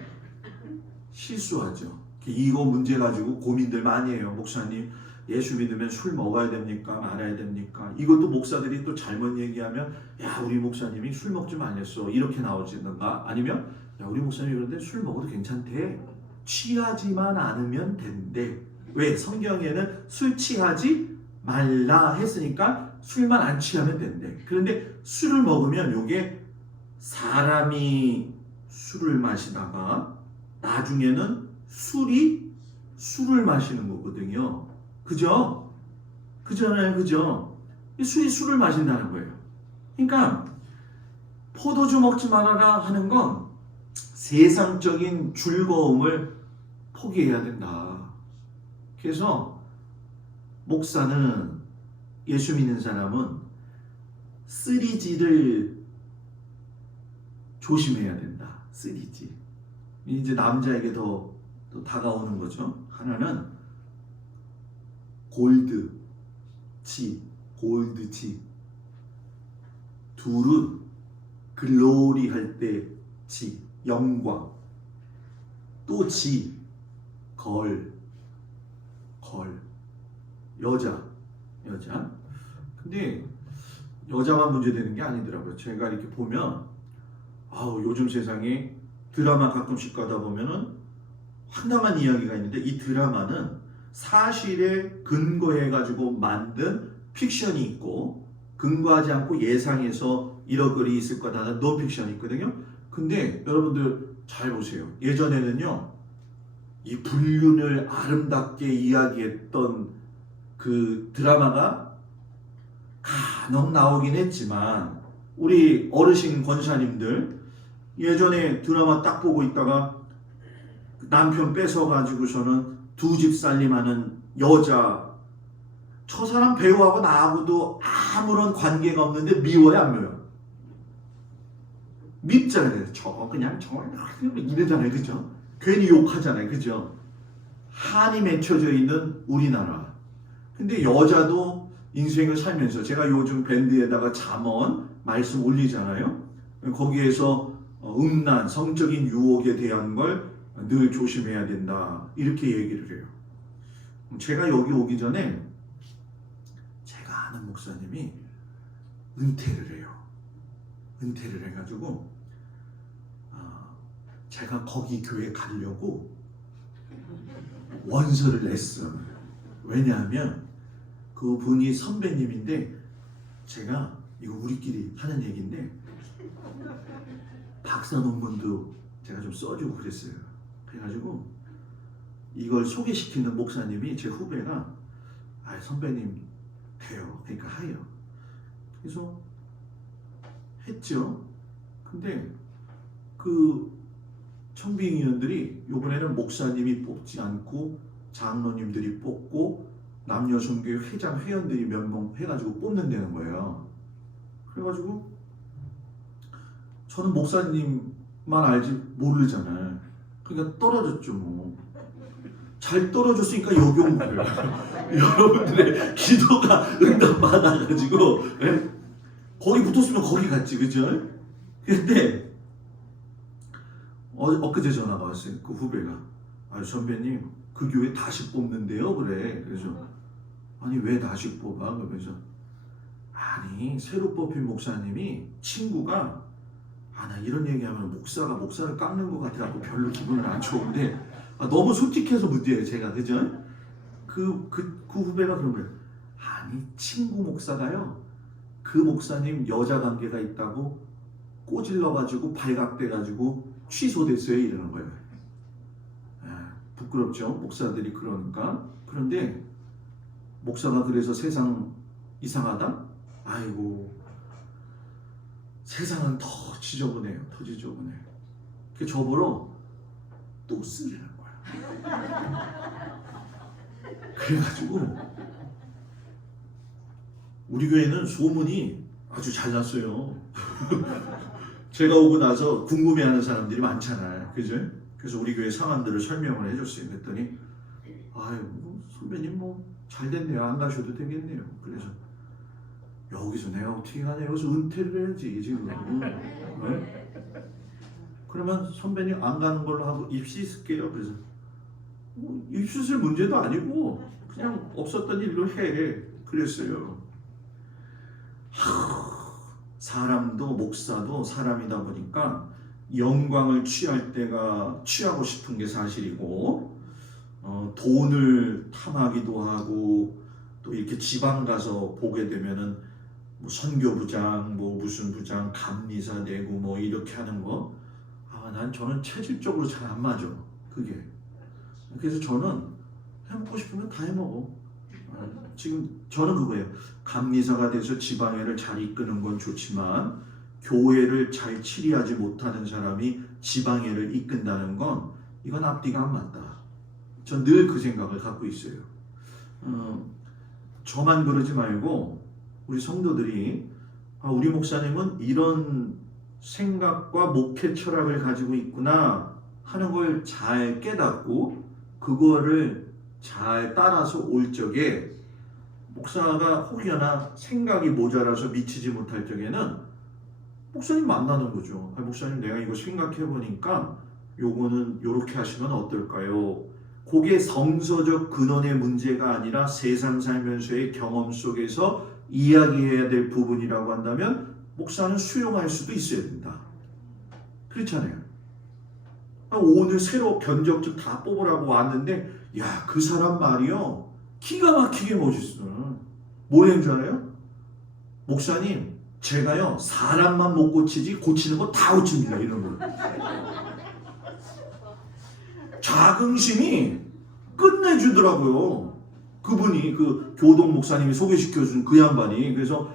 실수하죠. 이거 문제 가지고 고민들 많이 해요. 목사님, 예수 믿으면 술 먹어야 됩니까? 말아야 됩니까? 이것도 목사들이 또 잘못 얘기하면 야, 우리 목사님이 술 먹지 말랬어. 이렇게 나오지는가? 아니면 야, 우리 목사님이 그런데 술 먹어도 괜찮대. 취하지만 않으면 된대. 왜? 성경에는 술 취하지 말라 했으니까 술만 안 취하면 된대. 그런데 술을 먹으면 요게 사람이 술을 마시다가 나중에는 술이 술을 마시는 거거든요. 그죠? 그잖아요. 그죠? 술이 술을 마신다는 거예요. 그러니까 포도주 먹지 말아라 하는 건 세상적인 즐거움을 포기해야 된다. 그래서 목사는, 예수 믿는 사람은 쓰리지를 조심해야 된다. 쓰리지. 이제 남자에게 더 다가오는 거죠. 하나는 골드지. 둘은 글로리 할 때 지, 영광. 또 지, 걸. 여자. 근데 여자만 문제되는 게 아니더라고요. 제가 이렇게 보면 요즘 세상에 드라마 가끔씩 가다 보면은 황당한 이야기가 있는데 이 드라마는 사실에 근거해가지고 만든 픽션이 있고 근거하지 않고 예상해서 이러거리 있을 거다는 논픽션이 있거든요. 근데 여러분들 잘 보세요. 예전에는요, 이 불륜을 아름답게 이야기했던 그 드라마가 간혹 나오긴 했지만 우리 어르신 권사님들 예전에 드라마 딱 보고 있다가 남편 뺏어가지고서는 두 집 살림하는 여자, 저 사람 배우하고 나하고도 아무런 관계가 없는데 미워요, 안 미워요? 밉잖아요. 저거 이러잖아요. 그죠? 괜히 욕하잖아요. 그죠? 한이 맺혀져 있는 우리나라. 근데 여자도 인생을 살면서 제가 요즘 밴드에다가 잠언 말씀 올리잖아요. 거기에서 음란, 성적인 유혹에 대한 걸 늘 조심해야 된다. 이렇게 얘기를 해요. 제가 여기 오기 전에 제가 아는 목사님이 은퇴를 해요. 은퇴를 해가지고 제가 거기 교회 가려고 원서를 냈어요. 왜냐하면 그분이 선배님인데 제가 이거 우리끼리 하는 얘기인데 박사 논문도 제가 좀 써주고 그랬어요. 그래가지고 이걸 소개시키는 목사님이 제 후배가 선배님 돼요. 그러니까 하요. 그래서 했죠. 근데 그 청빙위원들이 이번에는 목사님이 뽑지 않고 장로님들이 뽑고 남녀선교회 회장 회원들이 몇 명 해가지고 뽑는다는 거예요. 그래가지고 저는 목사님만 알지 모르잖아요. 그러니까 떨어졌죠. 뭐. 잘 떨어졌으니까 여기 온 거예요. 여러분들의 기도가 응답받아가지고 거기 붙었으면 거기 갔지. 그죠? 근데 엊그제 전화가 왔어요. 그 후배가 선배님 그 교회 다시 뽑는데요. 그래. 그래서 아니 왜 다시 뽑아? 그러면서 아니 새로 뽑힌 목사님이 친구가 나 이런 얘기하면 목사가 목사를 깎는 것 같아갖고 별로 기분은 안 좋은데 너무 솔직해서 문제예요. 제가 그죠? 그 후배가 그런 거예요. 아니 친구 목사가요 그 목사님 여자 관계가 있다고 꼬질러가지고 발각돼가지고 취소됐어요. 이러는 거예요. 부끄럽죠. 목사들이 그러니까. 그런데 목사가 그래서 세상 이상하다? 아이고 세상은 더 지저분해요. 더 지저분해. 그 저보러 또 쓰려는 거야. 그래가지고 우리 교회는 소문이 아주 잘 났어요. 제가 오고 나서 궁금해하는 사람들이 많잖아요. 그죠? 그래서 우리 교회 상황들을 설명을 해줬어요. 그랬더니 아유 선배님 뭐 잘됐네요. 안 가셔도 되겠네요. 그래서 여기서 내가 어떻게 가냐. 여기서 은퇴를 해야지 지금. 네? 그러면 선배님 안 가는 걸로 하고 입시 쓸게요. 그래서 입시 쓸 문제도 아니고 그냥 없었던 일로 해. 그랬어요. 사람도 목사도 사람이다 보니까 영광을 취할 때가 취하고 싶은 게 사실이고 돈을 탐하기도 하고 또 이렇게 지방 가서 보게 되면은 뭐 선교부장 뭐 무슨 부장 감리사 되고 뭐 이렇게 하는 거 저는 체질적으로 잘 안 맞아 그게. 그래서 저는 해먹고 싶으면 다 해먹어. 지금 저는 그거예요. 감리사가 돼서 지방회를 잘 이끄는 건 좋지만 교회를 잘 치리하지 못하는 사람이 지방회를 이끈다는 건 이건 앞뒤가 안 맞다. 전 늘 그 생각을 갖고 있어요. 저만 그러지 말고 우리 성도들이 우리 목사님은 이런 생각과 목회 철학을 가지고 있구나 하는 걸 잘 깨닫고 그거를 잘 따라서 올 적에 목사가 혹여나 생각이 모자라서 미치지 못할 적에는 목사님 만나는 거죠. 목사님 내가 이거 생각해 보니까 요거는 요렇게 하시면 어떨까요? 그게 성서적 근원의 문제가 아니라 세상 살면서의 경험 속에서 이야기해야 될 부분이라고 한다면 목사는 수용할 수도 있어야 된다. 그렇잖아요. 오늘 새로 견적증 다 뽑으라고 왔는데 야, 그 사람 말이요 기가 막히게 멋있어. 뭐라는 줄 알아요? 목사님 제가요 사람만 못 고치지 고치는 거 다 고칩니다. 이런 거. 자긍심이 끝내주더라고요. 그분이 그 교동 목사님이 소개시켜준 그 양반이. 그래서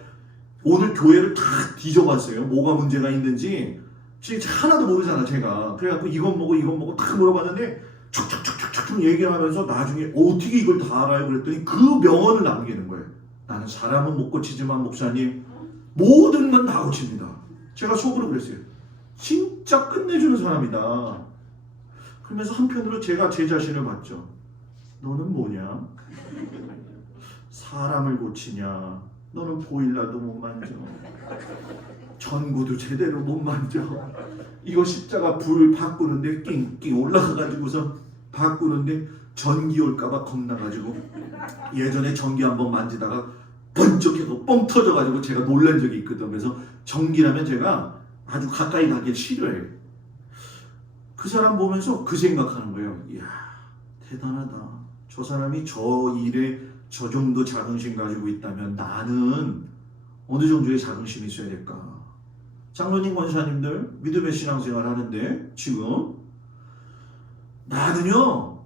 오늘 교회를 다 뒤져봤어요. 뭐가 문제가 있는지. 진짜 하나도 모르잖아 제가. 그래갖고 이건 뭐고 다 물어봤는데 촉촉촉촉촉 얘기를 하면서 나중에 어떻게 이걸 다 알아요? 그랬더니 그 명언을 남기는 거예요. 나는 사람은 못 고치지만 목사님 모든 건 다 고칩니다. 제가 속으로 그랬어요. 진짜 끝내주는 사람이다. 그러면서 한편으로 제가 제 자신을 봤죠. 너는 뭐냐? 사람을 고치냐? 너는 보일러도 못 만져. 전구도 제대로 못 만져. 이거 십자가 불 바꾸는데 낑낑 올라가가지고서 바꾸는데 전기 올까봐 겁나가지고 예전에 전기 한번 만지다가 번쩍해서 뻥 터져가지고 제가 놀란 적이 있거든. 그래서 전기라면 제가 아주 가까이 가길 싫어해요. 그 사람 보면서 그 생각하는 거예요. 이야 대단하다. 저 사람이 저 일에 저 정도 자긍심 가지고 있다면 나는 어느 정도의 자긍심이 있어야 될까. 장로님 권사님들 믿음의 신앙생활 하는데 지금 나는요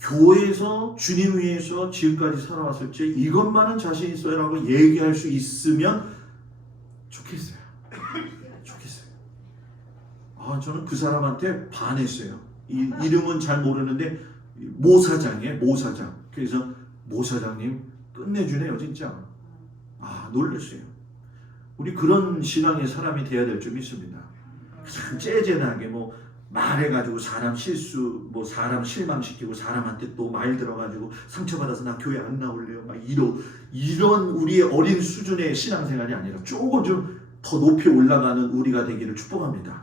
교회에서 주님 위해서 지금까지 살아왔을 때 이것만은 자신 있어요 라고 얘기할 수 있으면 좋겠어요. 좋겠어요. 저는 그 사람한테 반했어요. 이름은 잘 모르는데 모사장이에요. 모사장. 그래서 모사장님 끝내주네요 진짜. 놀랐어요. 우리 그런 신앙의 사람이 돼야 될 줄 믿습니다. 참 째째하게 뭐 말해가지고 사람 실수, 뭐 사람 실망시키고 사람한테 또 말 들어가지고 상처받아서 나 교회 안 나올래요. 막 이런 우리의 어린 수준의 신앙생활이 아니라 조금 좀 더 높이 올라가는 우리가 되기를 축복합니다.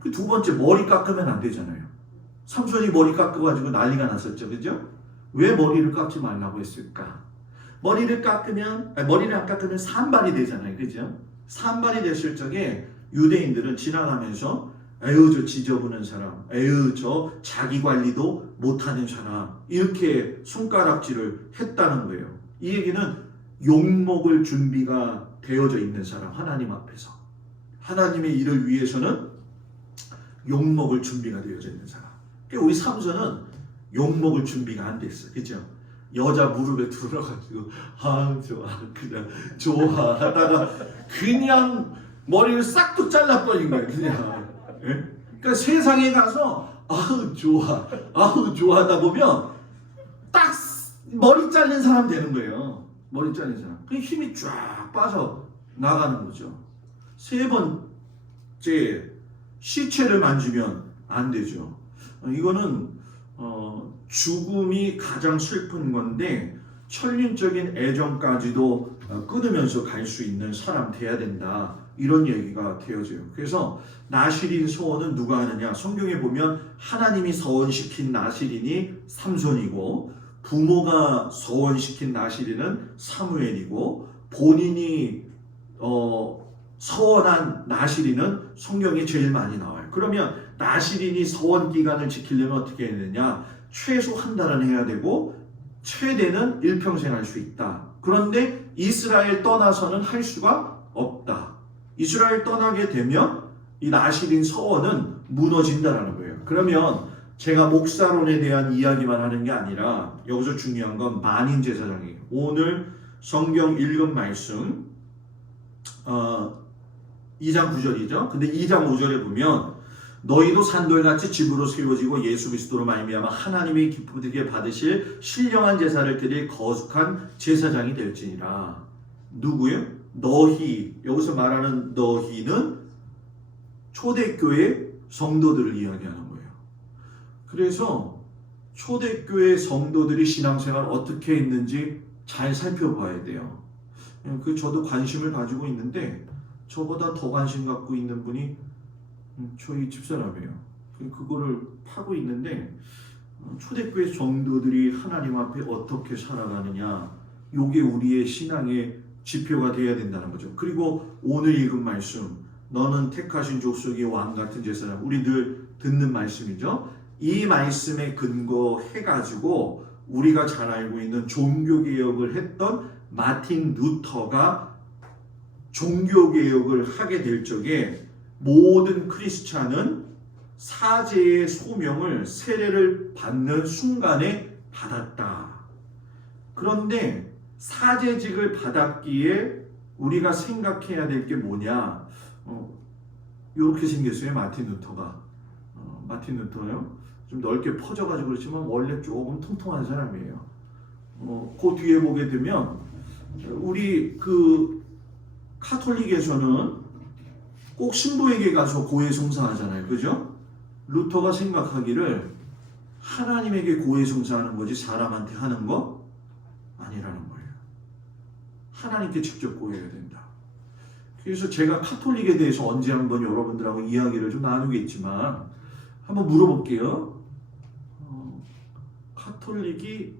그 두 번째 머리 깎으면 안 되잖아요. 삼손이 머리 깎아가지고 난리가 났었죠, 그죠? 왜 머리를 깎지 말라고 했을까? 머리를 안 깎으면 산발이 되잖아요, 그죠? 산발이 됐을 적에 유대인들은 지나가면서 에휴 저 지저분한 사람, 에휴 저 자기 관리도 못하는 사람 이렇게 손가락질을 했다는 거예요. 이 얘기는 욕먹을 준비가 되어져 있는 사람, 하나님 앞에서 하나님의 일을 위해서는 욕먹을 준비가 되어져 있는 사람. 그러니까 우리 삼손은 욕먹을 준비가 안 됐어, 그죠? 여자 무릎에 들어가지고 그냥 좋아 하다가 그냥 머리를 싹둑 잘라버린 거예요. 그냥. 예? 그러니까 세상에 가서 아우 좋아, 아우 좋아하다 보면 딱 머리 잘린 사람 되는 거예요. 머리 잘린 사람. 그 힘이 쫙 빠져 나가는 거죠. 세 번째, 시체를 만지면 안 되죠. 이거는 죽음이 가장 슬픈 건데 천륜적인 애정까지도 끊으면서 갈 수 있는 사람 돼야 된다. 이런 얘기가 되어져요. 그래서 나실인 서원은 누가 하느냐? 성경에 보면 하나님이 서원시킨 나실인이 삼손이고 부모가 서원시킨 나실인은 사무엘이고 본인이 서원한 나실인은 성경에 제일 많이 나와요. 그러면 나실인이 서원 기간을 지키려면 어떻게 해야 되느냐? 최소 한 달은 해야 되고 최대는 일평생 할 수 있다. 그런데 이스라엘 떠나서는 할 수가 없다. 이스라엘 떠나게 되면 이 나실인 서원은 무너진다라는 거예요. 그러면 제가 목사론에 대한 이야기만 하는 게 아니라 여기서 중요한 건 만인 제사장이에요. 오늘 성경 읽은 말씀 2장 9절이죠. 근데 2장 5절에 보면 너희도 산돌같이 집으로 세워지고 예수 그리스도로 말미암아 하나님의 기쁘게 받으실 신령한 제사를 드릴 거룩한 제사장이 될지니라. 누구요? 너희. 여기서 말하는 너희는 초대교회 성도들을 이야기하는 거예요. 그래서 초대교회 성도들이 신앙생활 어떻게 했는지 잘 살펴봐야 돼요. 저도 관심을 가지고 있는데 저보다 더 관심 갖고 있는 분이 저희 집사람이에요. 그거를 파고 있는데 초대교회 성도들이 하나님 앞에 어떻게 살아가느냐, 이게 우리의 신앙의 지표가 되어야 된다는 거죠. 그리고 오늘 읽은 말씀, 너는 택하신 족속의 왕 같은 제사장, 우리 늘 듣는 말씀이죠. 이 말씀에 근거해가지고 우리가 잘 알고 있는 종교개혁을 했던 마틴 루터가 종교개혁을 하게 될 적에 모든 크리스찬은 사제의 소명을 세례를 받는 순간에 받았다. 그런데 사제직을 받았기에 우리가 생각해야 될 게 뭐냐? 이렇게 생겼어요. 마틴 루터가. 마틴 루터요. 좀 넓게 퍼져가지고 그렇지만 원래 조금 통통한 사람이에요. 그 뒤에 보게 되면 우리 그 카톨릭에서는 꼭 신부에게 가서 고해성사하잖아요. 그죠? 루터가 생각하기를 하나님에게 고해성사하는 거지 사람한테 하는 거 아니라는 거예요. 하나님께 직접 고해야 된다. 그래서 제가 카톨릭에 대해서 언제 한번 여러분들하고 이야기를 좀 나누겠지만 한번 물어볼게요. 카톨릭이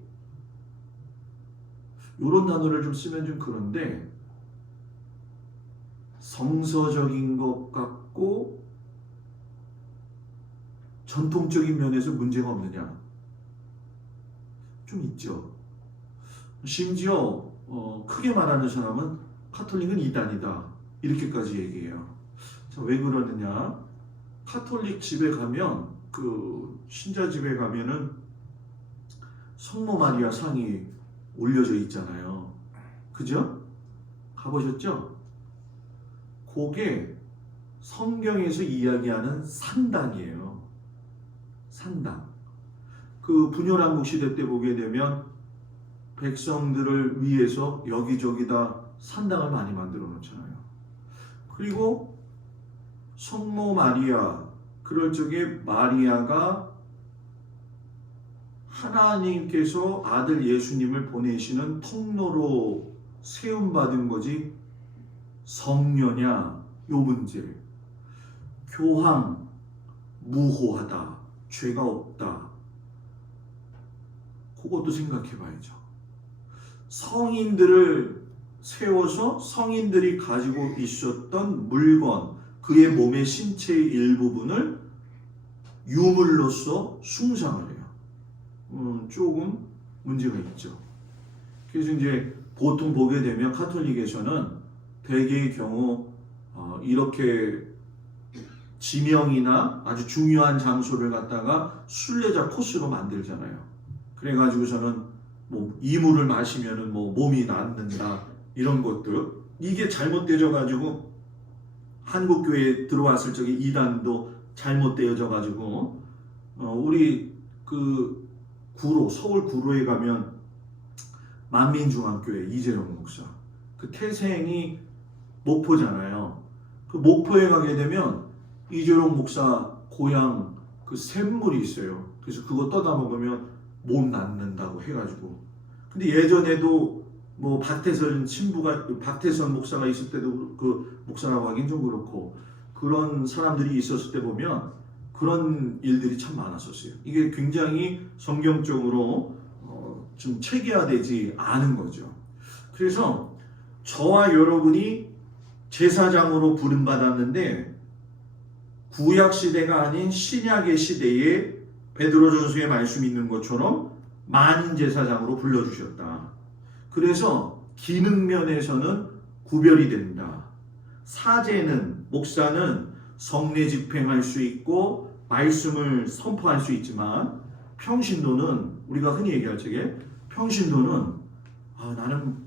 이런 단어를 좀 쓰면 좀 그런데 성서적인 것 같고 전통적인 면에서 문제가 없느냐? 좀 있죠. 심지어 크게 말하는 사람은 카톨릭은 이단이다 이렇게까지 얘기해요. 자, 왜 그러느냐? 카톨릭 집에 가면 그 신자 집에 가면은 성모 마리아 상이 올려져 있잖아요. 그죠? 가보셨죠? 그게 성경에서 이야기하는 산당이에요. 산당. 그 분열왕국 시대 때 보게 되면 백성들을 위해서 여기저기다 산당을 많이 만들어 놓잖아요. 그리고 성모 마리아, 그럴 적에 마리아가 하나님께서 아들 예수님을 보내시는 통로로 세움받은 거지 성녀냐, 요 문제. 교황, 무호하다, 죄가 없다. 그것도 생각해 봐야죠. 성인들을 세워서 성인들이 가지고 있었던 물건, 그의 몸의 신체의 일부분을 유물로서 숭상을 해요. 조금 문제가 있죠. 그래서 이제 보통 보게 되면 카톨릭에서는 대개의 경우 이렇게 지명이나 아주 중요한 장소를 갖다가 순례자 코스로 만들잖아요. 그래가지고서는 뭐 이물을 마시면은 뭐 몸이 낫는다 이런 것들, 이게 잘못되어 가지고 한국 교회에 들어왔을 적에 이단도 잘못되어져 가지고 우리 그 서울 구로에 가면 만민중앙교회 이재용 목사, 그 태생이 목포잖아요. 그 목포에 가게 되면 이재용 목사 고향 그 샘물이 있어요. 그래서 그거 떠다 먹으면 몸 낫는다고 해가지고. 근데 예전에도 뭐 박태선 목사가 있을 때도 그 목사라고 하긴 좀 그렇고, 그런 사람들이 있었을 때 보면 그런 일들이 참 많았었어요. 이게 굉장히 성경적으로 좀 체계화되지 않은 거죠. 그래서 저와 여러분이 제사장으로 부름받았는데, 구약 시대가 아닌 신약의 시대에 베드로전서에 말씀이 있는 것처럼 만인 제사장으로 불러주셨다. 그래서 기능 면에서는 구별이 된다. 사제는, 목사는 성례 집행할 수 있고 말씀을 선포할 수 있지만, 평신도는, 우리가 흔히 얘기할 적에 평신도는 나는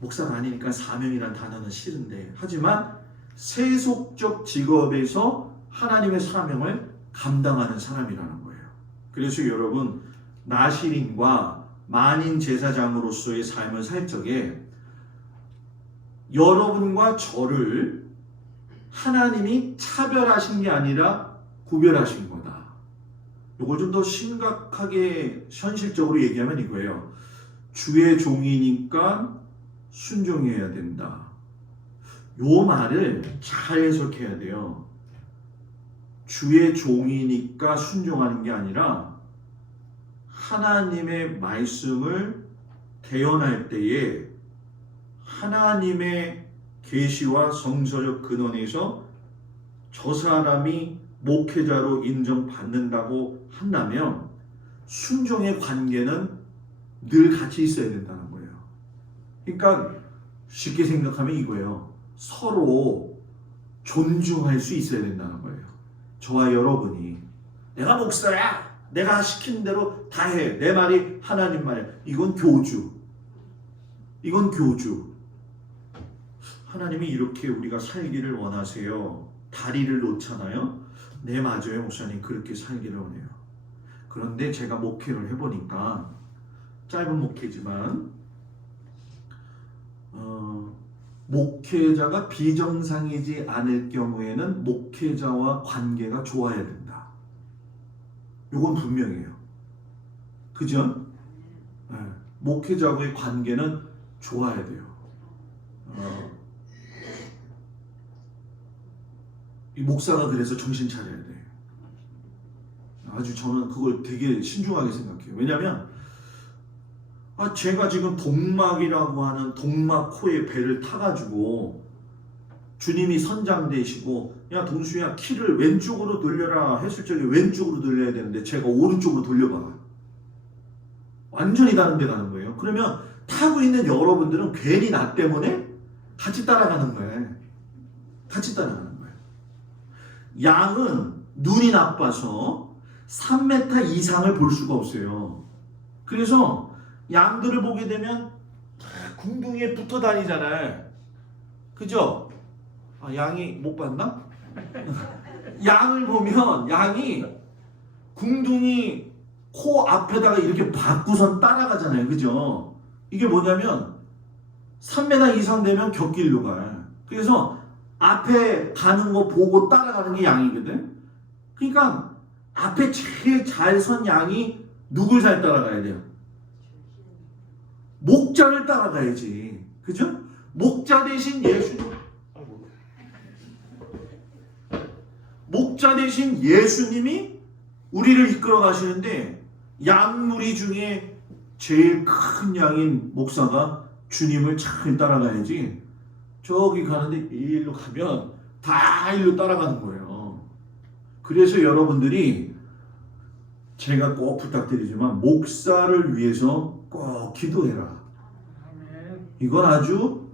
목사가 아니니까 사명이란 단어는 싫은데, 하지만 세속적 직업에서 하나님의 사명을 감당하는 사람이라는 거예요. 그래서 여러분, 나시린과 만인 제사장으로서의 삶을 살 적에 여러분과 저를 하나님이 차별하신 게 아니라 구별하신 거다. 이걸 좀 더 심각하게 현실적으로 얘기하면 이거예요. 주의 종이니까 순종해야 된다. 요 말을 잘 해석해야 돼요. 주의 종이니까 순종하는 게 아니라 하나님의 말씀을 대언할 때에 하나님의 계시와 성서적 근원에서 저 사람이 목회자로 인정받는다고 한다면 순종의 관계는 늘 같이 있어야 된다는 거예요. 그러니까 쉽게 생각하면 이거예요. 서로 존중할 수 있어야 된다는 거예요. 저와 여러분이 내가 목사야, 내가 시킨 대로 다 해, 내 말이 하나님 말이야, 이건 교주. 이건 교주. 하나님이 이렇게 우리가 살기를 원하세요. 다리를 놓잖아요. 네, 맞아요, 목사님. 그렇게 살기를 원해요. 그런데 제가 목회를 해보니까, 짧은 목회지만 목회자가 비정상이지 않을 경우에는 목회자와 관계가 좋아야 된다. 이건 분명해요. 그죠? 네. 목회자와의 관계는 좋아야 돼요. 이 목사가 그래서 정신 차려야 돼. 아주 저는 그걸 되게 신중하게 생각해요. 왜냐하면 제가 지금 동막이라고 하는 동막코의 배를 타가지고 주님이 선장되시고, 야 동수야 키를 왼쪽으로 돌려라 했을 적에 왼쪽으로 돌려야 되는데 제가 오른쪽으로 돌려봐. 완전히 다른 데 가는 거예요. 그러면 타고 있는 여러분들은 괜히 나 때문에 같이 따라가는 거예요. 같이 따라가는 거예요. 양은 눈이 나빠서 3m 이상을 볼 수가 없어요. 그래서 양들을 보게 되면 궁둥이에 붙어 다니잖아요. 그죠? 양이 못 봤나? 양을 보면 양이 궁둥이 코 앞에다가 이렇게 받고선 따라가잖아요. 그죠? 이게 뭐냐면 3m 이상 되면 곁길로 가요. 그래서 앞에 가는 거 보고 따라가는 게 양이거든. 그러니까 앞에 제일 잘 선 양이 누굴 잘 따라가야 돼요? 목자를 따라가야지. 그죠? 목자 대신 예수님이 우리를 이끌어 가시는데, 양무리 중에 제일 큰 양인 목사가 주님을 잘 따라가야지. 저기 가는데 일로 가면 다 일로 따라가는 거예요. 그래서 여러분들이, 제가 꼭 부탁드리지만 목사를 위해서 꼭 기도해라. 이건 아주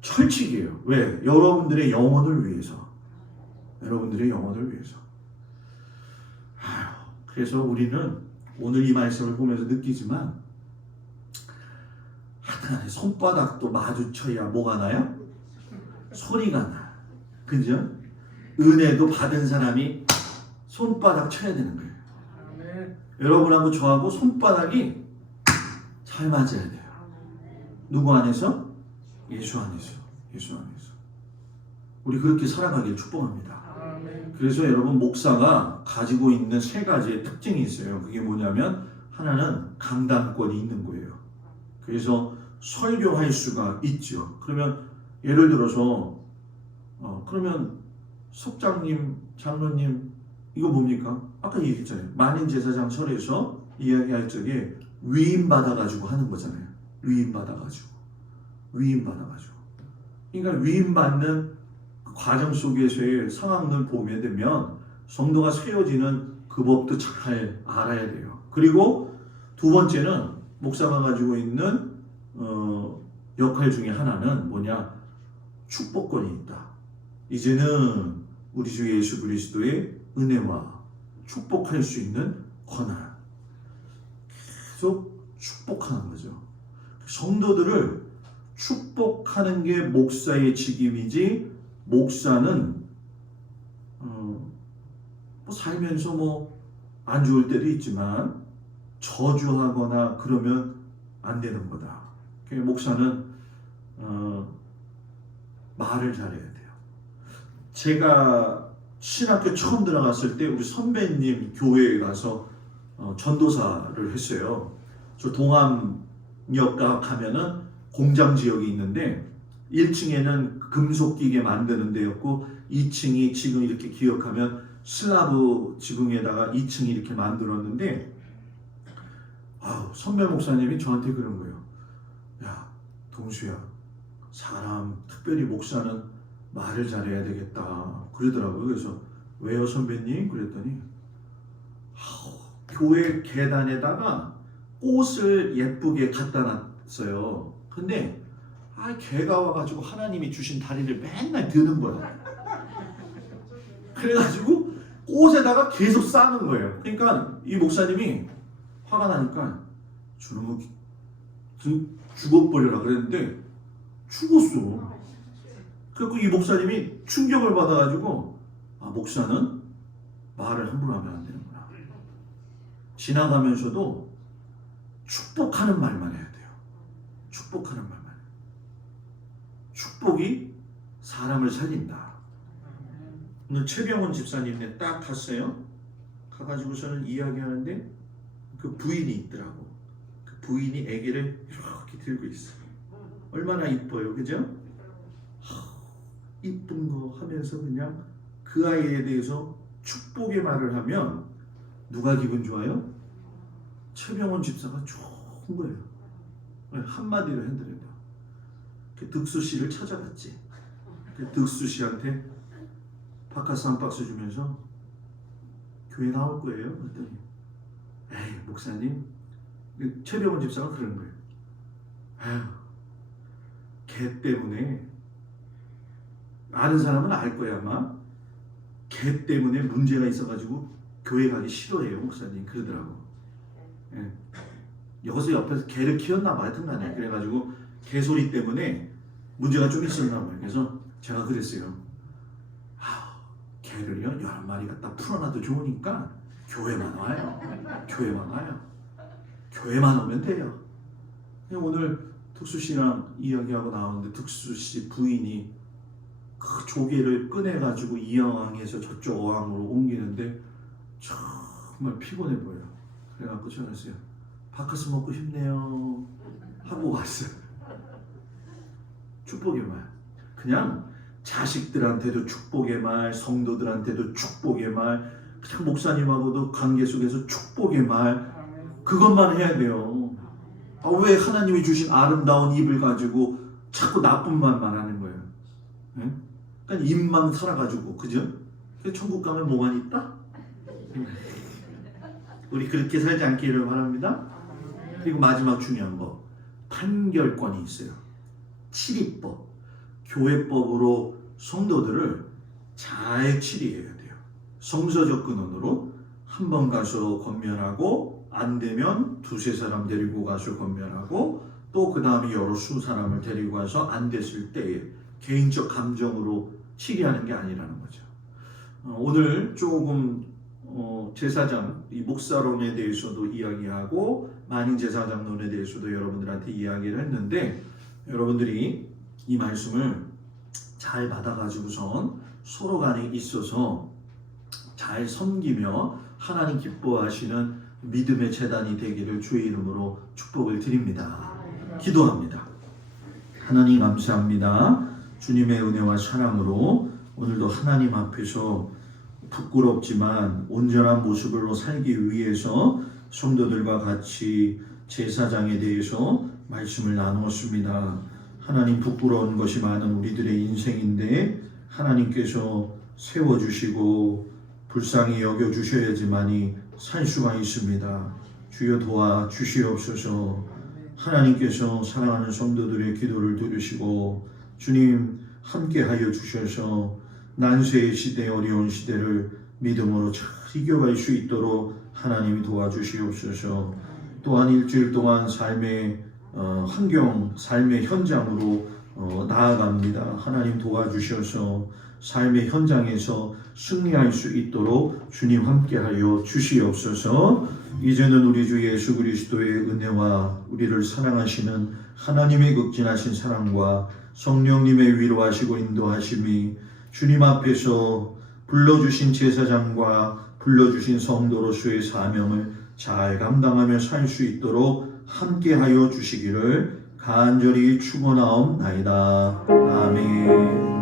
철칙이에요. 왜? 여러분들의 영혼을 위해서. 여러분들의 영혼을 위해서. 그래서 우리는 오늘 이 말씀을 보면서 느끼지만, 하여튼간에 손바닥도 마주쳐야 뭐가 나요? 소리가 나. 그죠? 은혜도 받은 사람이 손바닥 쳐야 되는 거예요. 여러분하고 저하고 손바닥이 잘 맞아야 돼요. 누구 안에서? 예수 안에서. 예수 안에서. 우리 그렇게 살아가길 축복합니다. 그래서 여러분, 목사가 가지고 있는 세 가지의 특징이 있어요. 그게 뭐냐면, 하나는 강단권이 있는 거예요. 그래서 설교할 수가 있죠. 그러면 예를 들어서 그러면 석장님, 장로님, 이거 뭡니까? 아까 얘기했잖아요. 만인제사장 설에서 이야기할 적에 위임받아가지고 하는 거잖아요. 위임받아가지고. 그러니까 위임받는 그 과정 속에서의 상황을 보게 되면 성도가 세워지는 그 법도 잘 알아야 돼요. 그리고 두 번째는 목사가 가지고 있는 역할 중에 하나는 뭐냐? 축복권이 있다. 이제는 우리 주 예수 그리스도의 은혜와 축복할 수 있는 권한. 계속 축복하는 거죠. 성도들을 축복하는 게 목사의 직임이지, 목사는 살면서 안 좋을 때도 있지만 저주하거나 그러면 안 되는 거다. 목사는 말을 잘해야 돼요. 제가 신학교 처음 들어갔을 때 우리 선배님 교회에 가서 전도사를 했어요. 저 동암역 가면은 공장 지역이 있는데 1층에는 금속기계 만드는 데였고 2층이 지금 이렇게 기억하면 슬라브 지붕에다가 2층이 이렇게 만들었는데, 선배 목사님이 저한테 그런 거예요. 야, 동수야, 사람, 특별히 목사는 말을 잘해야 되겠다 그러더라고요. 그래서 왜요 선배님? 그랬더니 교회 계단에다가 꽃을 예쁘게 갖다 놨어요. 근데 개가 와가지고 하나님이 주신 다리를 맨날 드는 거야. 그래가지고 꽃에다가 계속 싸는 거예요. 그러니까 이 목사님이 화가 나니까 저놈 죽어버려라 그랬는데 죽었어. 그리고 이 목사님이 충격을 받아가지고 목사는 말을 함부로 하면 안 되는구나. 지나가면서도 축복하는 말만 해야 돼요. 축복하는 말만. 축복이 사람을 살린다. 오늘 최병원 집사님네 딱 갔어요. 가가지고서는 이야기하는데 그 부인이 있더라고. 그 부인이 아기를 이렇게 들고 있어. 얼마나 이뻐요, 그죠? 이쁜 거 하면서 그냥 그 아이에 대해서 축복의 말을 하면 누가 기분 좋아요? 최병원 집사가 좋은 거예요. 한마디로 해드려요. 그 득수 씨를 찾아갔지. 그 득수 씨한테 바카스 한 박스 주면서 교회 나올 거예요. 그랬더니 에이 목사님, 최병원 집사가 그런 거예요. 아유, 걔 때문에, 아는 사람은 알 거야 아마, 걔 때문에 문제가 있어가지고 교회 가기 싫어해요 목사님 그러더라고. 예. 여기서 옆에서 개를 키웠나 봐 하여튼 간에 그래가지고 개소리 때문에 문제가 좀 있었나 봐요. 그래서 제가 그랬어요. 개를요 10마리 갖다 풀어놔도 좋으니까 교회만 와요. 교회만 오면 돼요. 오늘 득수씨랑 이야기하고 나오는데 득수씨 부인이 그 조개를 꺼내가지고 이 어항에서 저쪽 어항으로 옮기는데 정말 피곤해 보여요. 그래갖고 전화했어요. 바카스 먹고 싶네요 하고 왔어요. 축복의 말. 그냥 자식들한테도 축복의 말, 성도들한테도 축복의 말, 그냥 목사님하고도 관계 속에서 축복의 말, 그것만 해야 돼요. 왜 하나님이 주신 아름다운 입을 가지고 자꾸 나쁜 말만 하는 거예요? 네? 그러니까 입만 살아가지고, 그죠? 천국 가면 뭐만 있다? 우리 그렇게 살지 않기를 바랍니다. 그리고 마지막 중요한 거, 판결권이 있어요. 치리법, 교회법으로 성도들을 잘 치리해야 돼요. 성서적 근원으로 한 번 가서 권면하고, 안 되면 두세 사람 데리고 가서 권면하고, 또 그 다음에 여러 수 사람을 데리고 가서 안 됐을 때에 개인적 감정으로 치리하는 게 아니라는 거죠. 오늘 조금 제사장, 이 목사론에 대해서도 이야기하고 만인제사장론에 대해서도 여러분들한테 이야기를 했는데, 여러분들이 이 말씀을 잘 받아가지고선 서로 간에 있어서 잘 섬기며 하나님 기뻐하시는 믿음의 재단이 되기를 주의 이름으로 축복을 드립니다. 기도합니다. 하나님 감사합니다. 주님의 은혜와 사랑으로 오늘도 하나님 앞에서 부끄럽지만 온전한 모습으로 살기 위해서 성도들과 같이 제사장에 대해서 말씀을 나누었습니다. 하나님, 부끄러운 것이 많은 우리들의 인생인데 하나님께서 세워주시고 불쌍히 여겨주셔야지만이 살 수가 있습니다. 주여 도와주시옵소서. 하나님께서 사랑하는 성도들의 기도를 들으시고 주님 함께하여 주셔서 난세의 시대, 어려운 시대를 믿음으로 잘 이겨갈 수 있도록 하나님이 도와주시옵소서. 또한 일주일 동안 삶의 환경, 삶의 현장으로 나아갑니다. 하나님 도와주셔서 삶의 현장에서 승리할 수 있도록 주님 함께하여 주시옵소서. 이제는 우리 주 예수 그리스도의 은혜와 우리를 사랑하시는 하나님의 극진하신 사랑과 성령님의 위로하시고 인도하심이 주님 앞에서 불러주신 제사장과 불러주신 성도로서의 사명을 잘 감당하며 살 수 있도록 함께하여 주시기를 간절히 축원하옵나이다. 아멘.